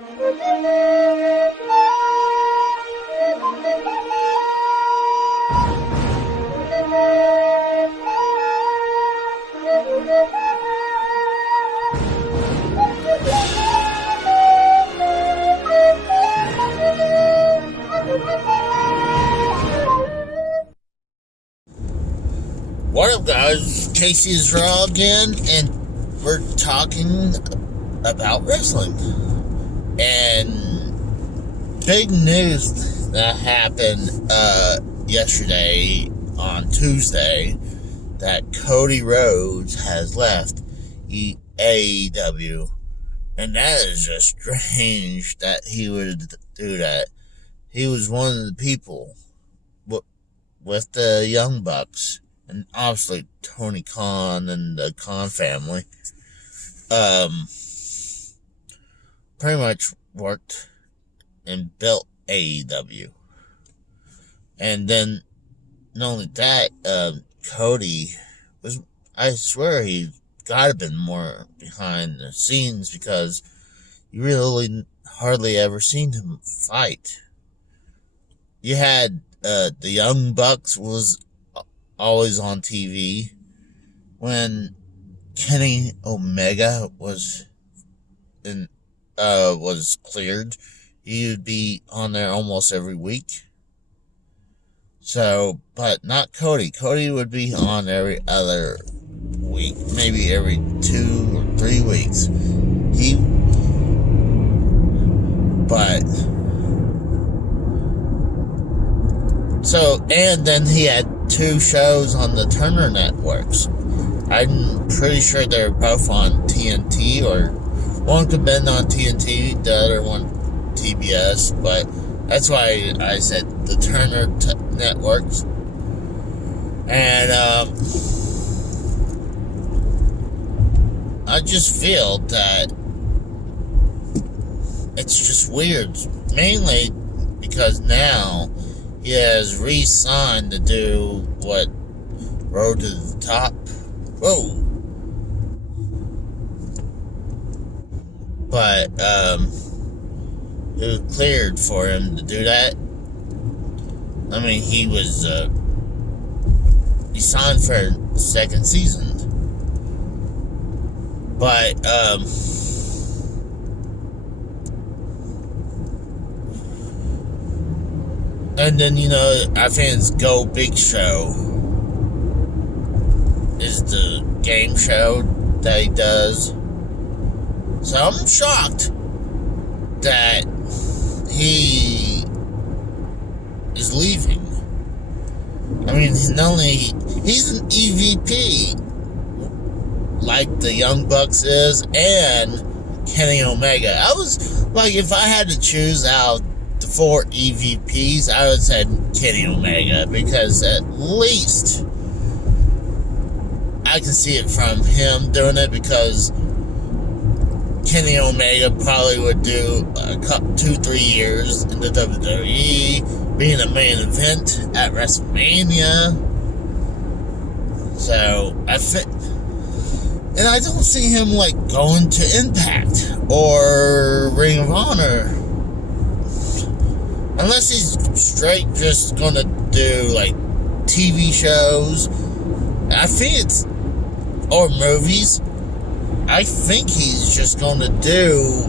What up, guys? Casey is Raw again, and we're talking about wrestling. And big news that happened yesterday on Tuesday, that Cody Rhodes has left AEW. And that is just strange that he would do that. He was one of the people with the Young Bucks. And obviously Tony Khan and the Khan family, pretty much worked and built AEW. And then, not only that, Cody was, I swear he gotta have been more behind the scenes, because you really hardly ever seen him fight. You had, the Young Bucks was always on TV. When Kenny Omega was cleared, he would be on there almost every week. So, but not Cody. Cody would be on every other week, maybe every 2 or 3 weeks. And then he had 2 shows on the Turner networks. I'm pretty sure they're both on TNT, or one could have been on TNT, the other one TBS, but that's why I said the Turner networks. And I just feel that it's just weird, mainly because now he has re-signed to do what? Road to the Top? Whoa. But, it was cleared for him to do that. I mean, he signed for a 2nd season. But, and then, our fans Go Big Show is the game show that he does. So I'm shocked that he is leaving. I mean, not only he's an EVP like the Young Bucks is, and Kenny Omega. I was like, if I had to choose out the 4 EVPs, I would say Kenny Omega, because at least I can see it from him doing it, because Kenny Omega probably would do a couple, 2-3 years in the WWE, being a main event at WrestleMania. So, and I don't see him, going to Impact or Ring of Honor. Unless he's straight just gonna do, TV shows. I think or movies. I think he's just gonna do,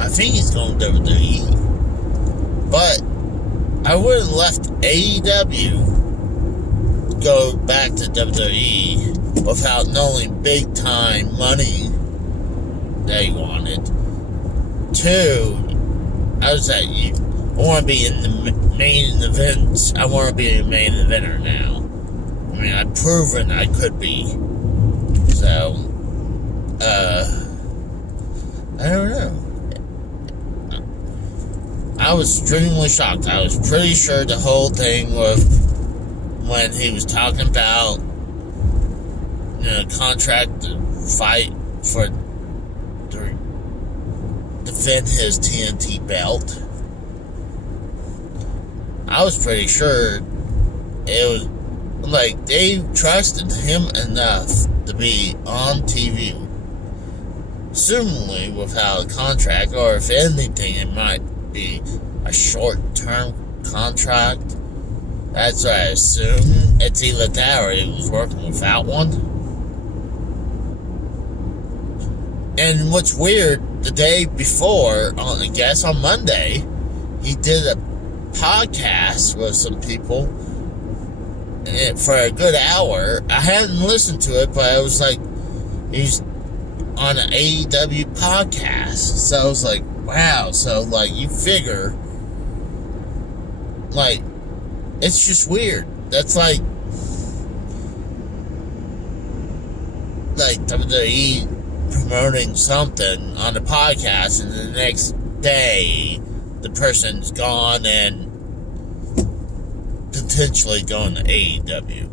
I think he's going to WWE. But I would have left AEW, go back to WWE, without knowing big time money they wanted. 2, I was like, I want to be in the main events. I want to be a main eventer now. I mean, I've proven I could be. So, I don't know. I was extremely shocked. I was pretty sure the whole thing was when he was talking about, contract to fight for defend his TNT belt. I was pretty sure it was they trusted him enough to be on TV assumingly without a contract, or if anything, it might be a short-term contract. That's what I assume. It's either that or he was working without one. And what's weird, the day before, I guess on Monday, he did a podcast with some people for a good hour. I hadn't listened to it, but I was like, he's on an AEW podcast. So I was like, wow. So, like, you figure, like, it's just weird. That's like WWE promoting something on the podcast, and the next day the person's gone and potentially going to AEW.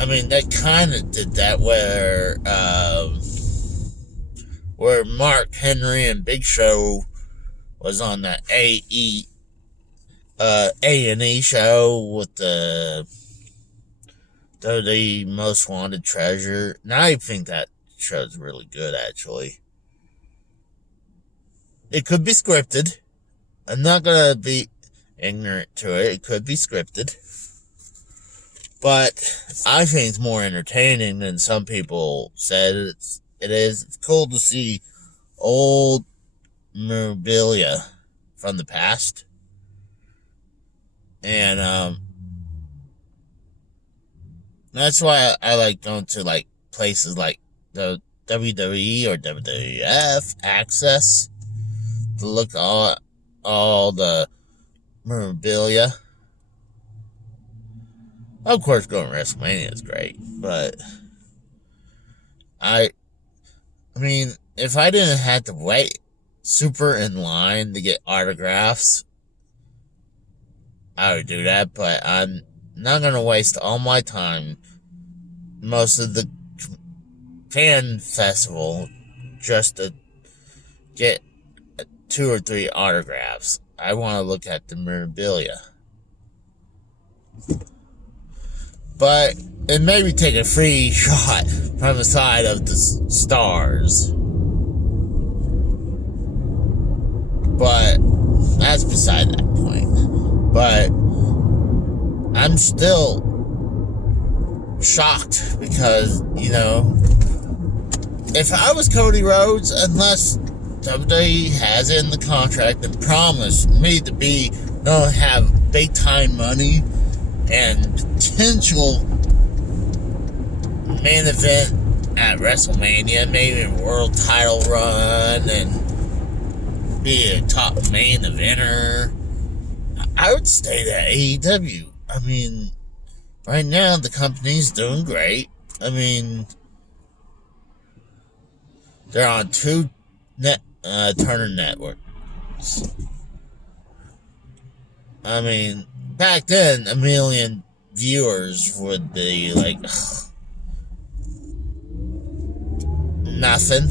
I mean, they kind of did that where Mark Henry and Big Show was on that A&E show with the Most Wanted Treasure. Now I think that show's really good, actually. It could be scripted. I'm not gonna be ignorant to it. It could be scripted. But I think it's more entertaining than some people said it is. It's cool to see old memorabilia from the past. And that's why I like going to like places like the WWE or WWF Access to look at all the memorabilia. Of course, going to WrestleMania is great, but I mean, if I didn't have to wait super in line to get autographs, I would do that, but I'm not going to waste all my time, most of the fan festival, just to get 2 or 3 autographs. I want to look at the memorabilia. But, and maybe take a free shot from the side of the stars. But, that's beside that point. But, I'm still shocked because, you know, if I was Cody Rhodes, unless WWE has it in the contract and promised me to be, have big time money and potential main event at WrestleMania, maybe a world title run, and be a top main eventer, I would stay at AEW. I mean, right now the company's doing great. I mean, they're on 2 Turner networks. I mean, back then, 1 million viewers would be like nothing.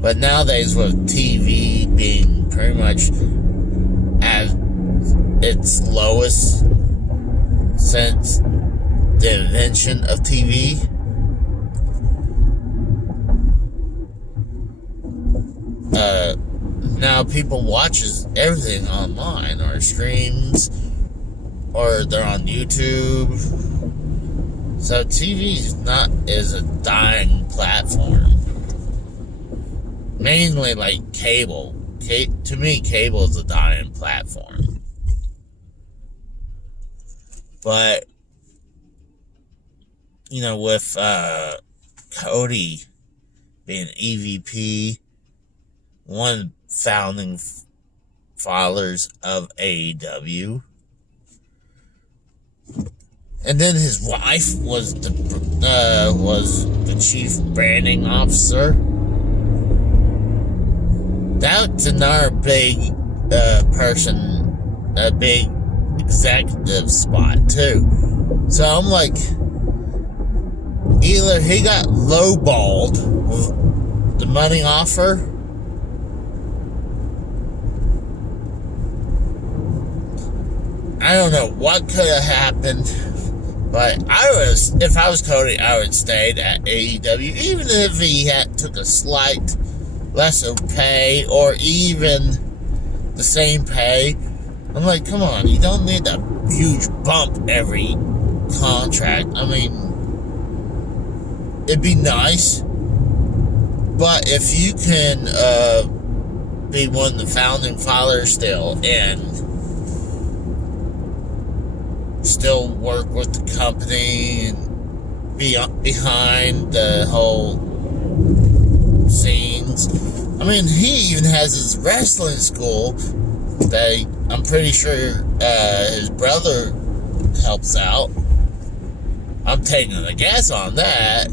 But nowadays, with TV being pretty much at its lowest since the invention of TV, now people watches everything online or streams, or they're on YouTube. So TV is a dying platform. Mainly like cable. To me, cable is a dying platform. But, you know, with Cody being EVP, one founding fathers of AEW, and then his wife was the chief branding officer. That's another big person, a big executive spot too. So I'm like, either he got lowballed with the money offer, I don't know what could have happened, But if I was Cody, I would stay at AEW, even if he took a slight lesser pay or even the same pay. I'm like, come on, you don't need a huge bump every contract. I mean, it'd be nice, but if you can be one of the founding fathers still and still work with the company and be behind the whole scenes. I mean, he even has his wrestling school that I'm pretty sure his brother helps out. I'm taking a guess on that.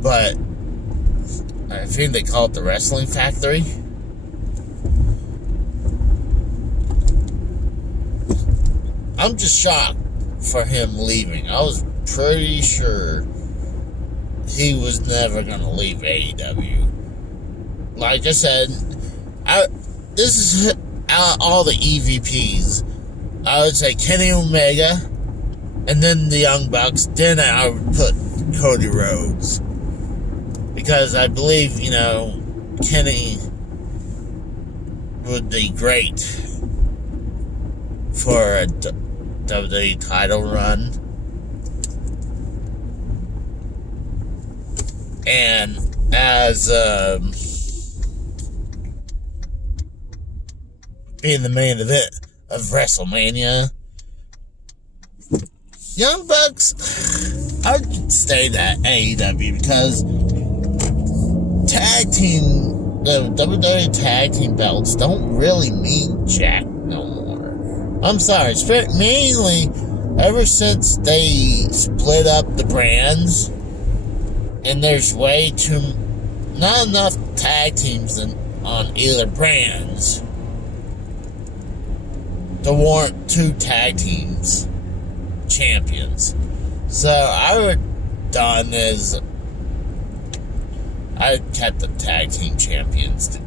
But I think they call it the Wrestling Factory. I'm just shocked for him leaving. I was pretty sure he was never going to leave AEW. Like I said, this is all the EVPs. I would say Kenny Omega, and then the Young Bucks. Then I would put Cody Rhodes. Because I believe, Kenny would be great for a WWE title run. And as being the main event of WrestleMania, Young Bucks, I'd stay at AEW because the WWE tag team belts don't really mean jack no more. I'm sorry, mainly ever since they split up the brands and there's not enough tag teams on either brands to warrant 2 tag teams champions. So I would done is I kept the tag team champions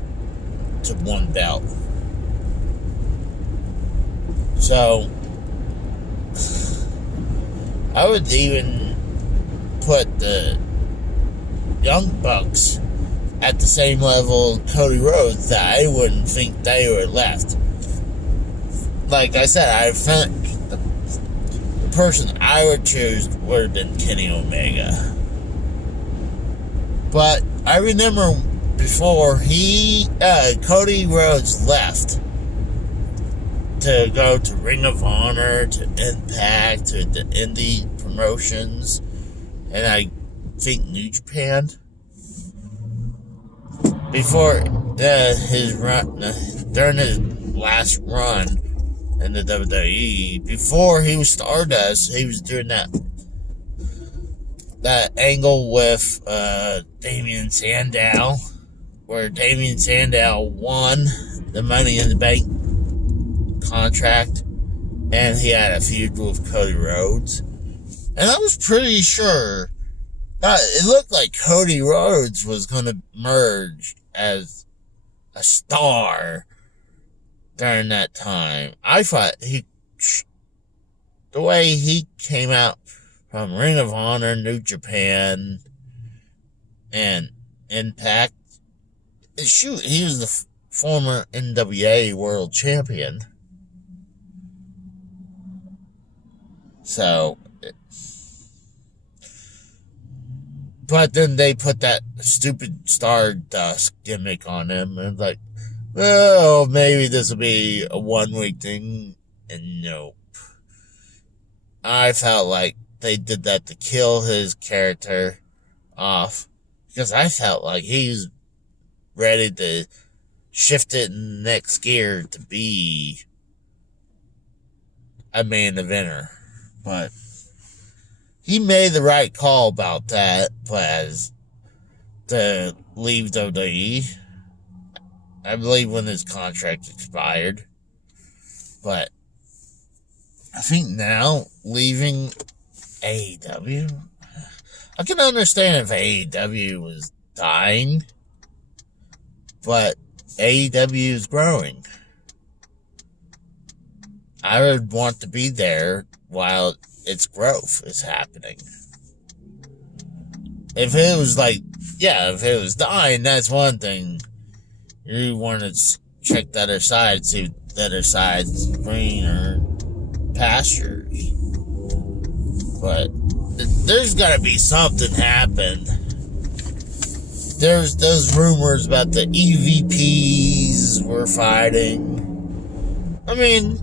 to 1 belt. So I would even put the Young Bucks at the same level Cody Rhodes that I wouldn't think they were left. Like I said, I think the person I would choose would have been Kenny Omega. But I remember before Cody Rhodes left to go to Ring of Honor, to Impact, to the indie promotions, and I think New Japan. Before his run, during his last run in the WWE, before he was Stardust, he was doing that angle with Damien Sandow, where Damien Sandow won the Money in the Bank contract, and he had a feud with Cody Rhodes. And I was pretty sure it looked like Cody Rhodes was going to merge as a star during that time. I thought the way he came out from Ring of Honor, New Japan, and Impact, shoot, he was the former NWA World Champion. So, but then they put that stupid Stardust gimmick on him, and like, well, maybe this will be a 1-week thing, and nope. I felt like they did that to kill his character off, because I felt like he was ready to shift it in the next gear to be a main eventer. But he made the right call about that, to leave WWE. I believe when his contract expired. But I think now leaving AEW, I can understand if AEW was dying, but AEW is growing. I would want to be there while its growth is happening. If it was like, yeah, if it was dying, that's one thing. You want to check the other side, see if the other side's green or pastures. But there's got to be something happened. There's those rumors about the EVPs were fighting. I mean,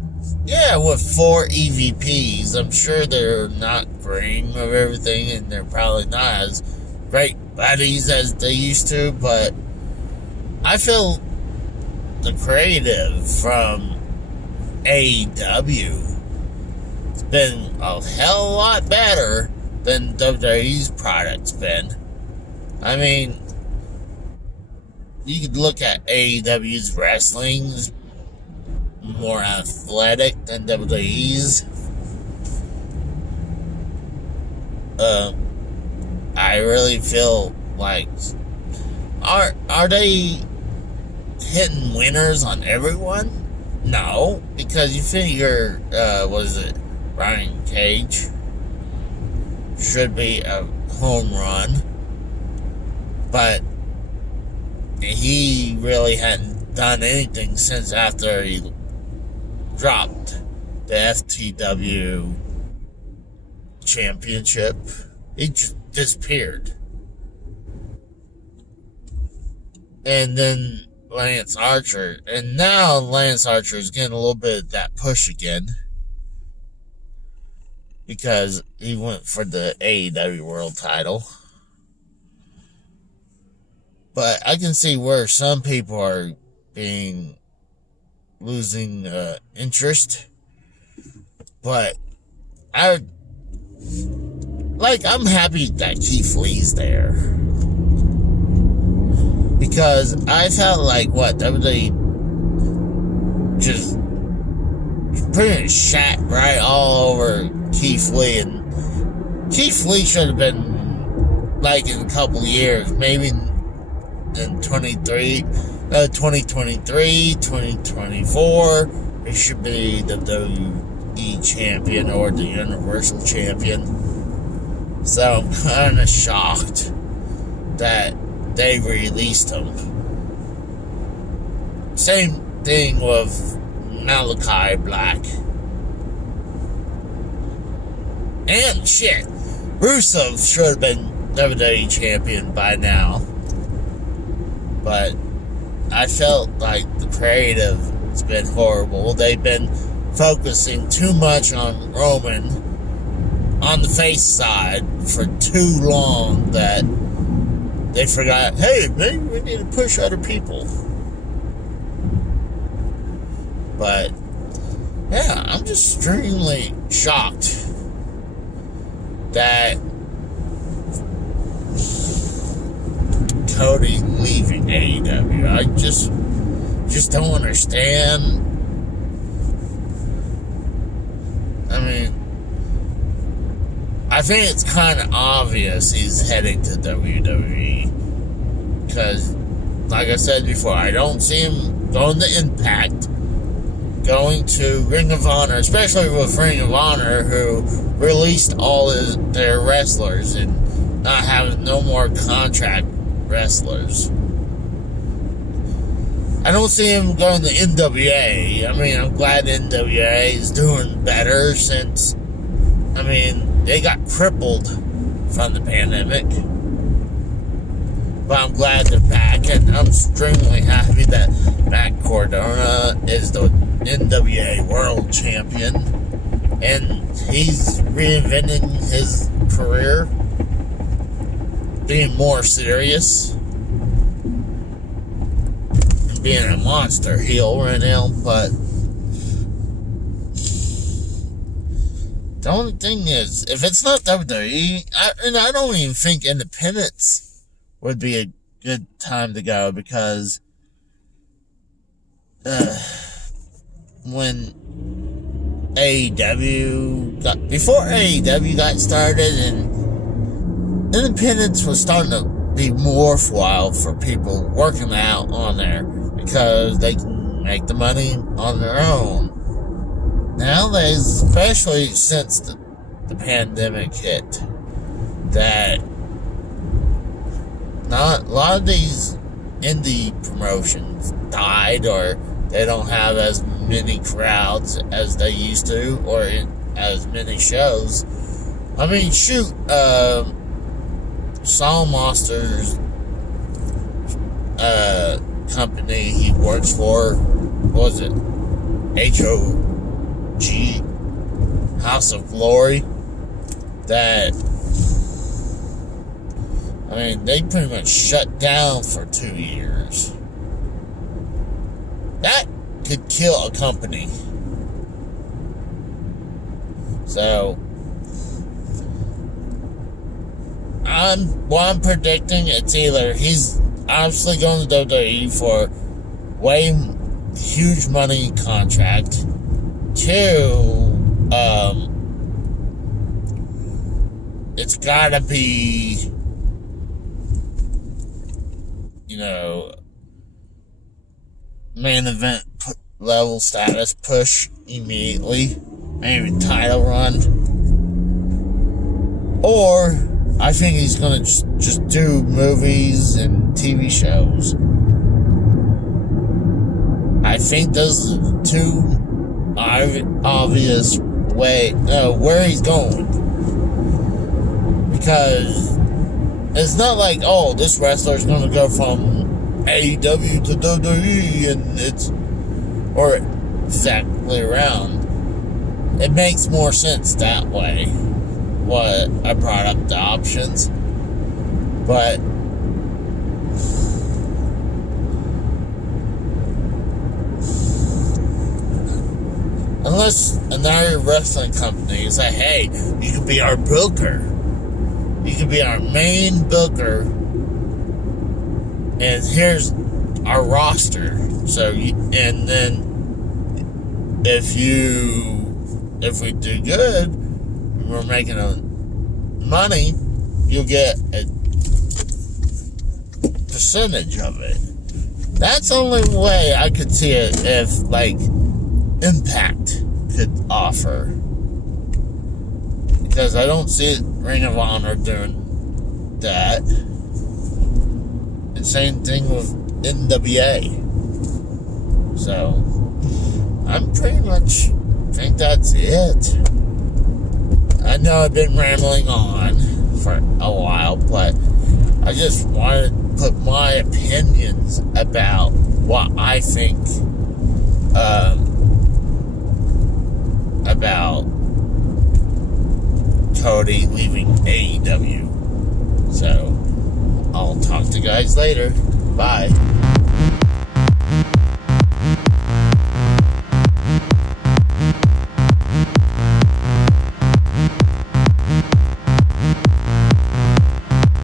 yeah, with 4 EVPs, I'm sure they're not agreeing with everything, and they're probably not as great buddies as they used to, but I feel the creative from AEW has been a hell of a lot better than WWE's product's been. I mean, you could look at AEW's wrestling, more athletic than WWE's. I really feel like, are they hitting winners on everyone? No, because you figure, Brian Cage should be a home run, but he really hadn't done anything since after he dropped the FTW championship. He just disappeared. And then Lance Archer. And now Lance Archer is getting a little bit of that push again, because he went for the AEW World title. But I can see where some people are losing interest. But I'm happy that Keith Lee's there, because I felt like WWE just pretty much shat right all over Keith Lee, and Keith Lee should have been, like, in a couple years, maybe in 2023, 2024, he should be the WWE champion or the Universal champion. So I'm kind of shocked that they released him. Same thing with Malachi Black. And shit, Rusev should have been WWE champion by now. But I felt like the creative has been horrible. They've been focusing too much on Roman on the face side for too long that they forgot, hey, maybe we need to push other people. But yeah, I'm just extremely shocked that Cody leaving AEW. I just don't understand. I mean, I think it's kind of obvious he's heading to WWE, because, like I said before, I don't see him going to Impact, going to Ring of Honor, especially with Ring of Honor, who released all their wrestlers and not having no more contract wrestlers. I don't see him going to NWA. I mean, I'm glad NWA is doing better since, I mean, they got crippled from the pandemic. But I'm glad they're back, and I'm extremely happy that Matt Cardona is the NWA World Champion, and he's reinventing his career, being more serious, and being a monster heel right now. But the only thing is, if it's not WWE, I don't even think independence would be a good time to go, because when before AEW got started, and independence was starting to be more worthwhile for people working out on there, because they can make the money on their own. Nowadays, especially since the the pandemic hit, that not a lot of these indie promotions died, or they don't have as many crowds as they used to, or as many shows. I mean, shoot, Saul Monster's company he works for, what was it, HOG, House of Glory, that, I mean, they pretty much shut down for 2 years. That could kill a company. So, I'm predicting it's either he's obviously going to WWE for way huge money contract, 2, it's gotta be, main event level status push immediately, maybe title run, or I think he's gonna just do movies and TV shows. I think those are the two obvious where he's going, because it's not like, oh, this wrestler's gonna go from AEW to WWE, or exactly around. It makes more sense that way. What I brought up the options, but unless another wrestling company is like, hey, you could be our booker, you could be our main booker, and here's our roster. So, and then if we do good, we're making money, you'll get a percentage of it. That's the only way I could see it, if like Impact could offer, because I don't see Ring of Honor doing that. And same thing with NWA. So I'm pretty much think that's it. I know I've been rambling on for a while, but I just wanted to put my opinions about what I think about Cody leaving AEW. So I'll talk to you guys later. Bye.